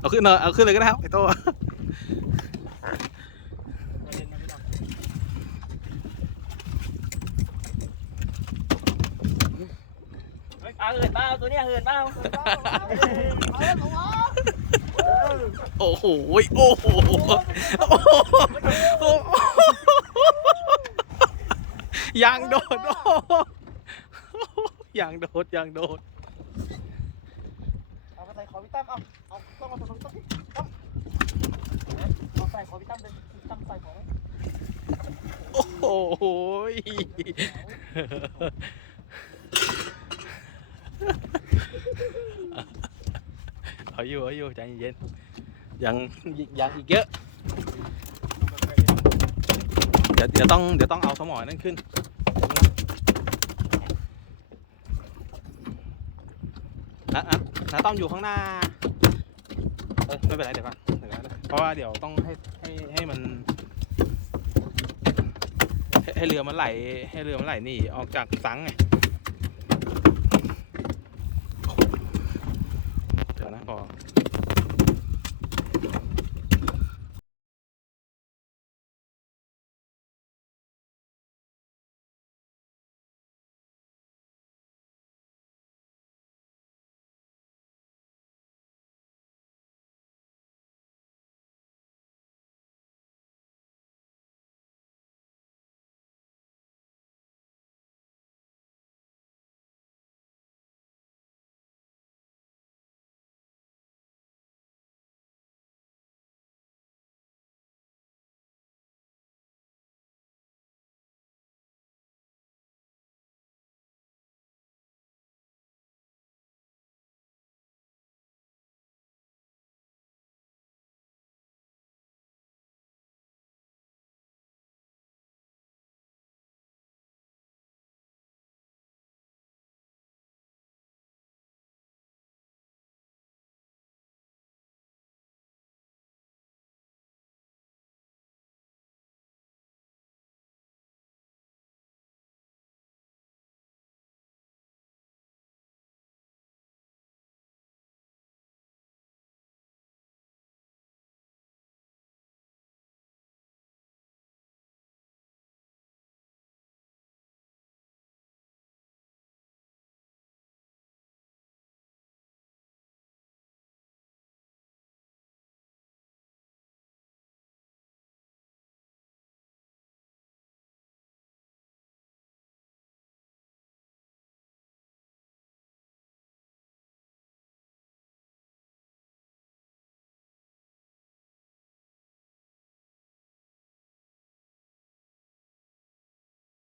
เอาขึ้นเลยเอาขึ้นเลยก็ได้ครับไอ้โต้เอาเหินเปล่าตัวเนี้ยเหินเปล่าโอ้โหโอ้โหโอ้โหโอ้โหยางโดดโอ้โหยางโดดยางโดดเอาใส่ ขอพี่ตั้มเอาเอาต้องมาใส่ขอพี่ตั้มตั้มเอาใส่ขอพี่ตั้มเลยพี่ตั้มใส่ของโอ้โหเอาอยู่เอาอยู่ใจเย็นๆยังยังอีกเยอะเดี๋ยวเดี๋ยวต้องเดี๋ยวต้องเอาสมอนั่นขึ้น นะนะนะต้องอยู่ข้างหน้า เออไม่เป็นไรเดี๋ยวก่อนเดี๋ยวก่อนเพราะว่าเดี๋ยวต้องให้ให้ให้มัน ให้ให้เรือมันไหล ให้เรือมันไหลหนี่ออกจากสังไง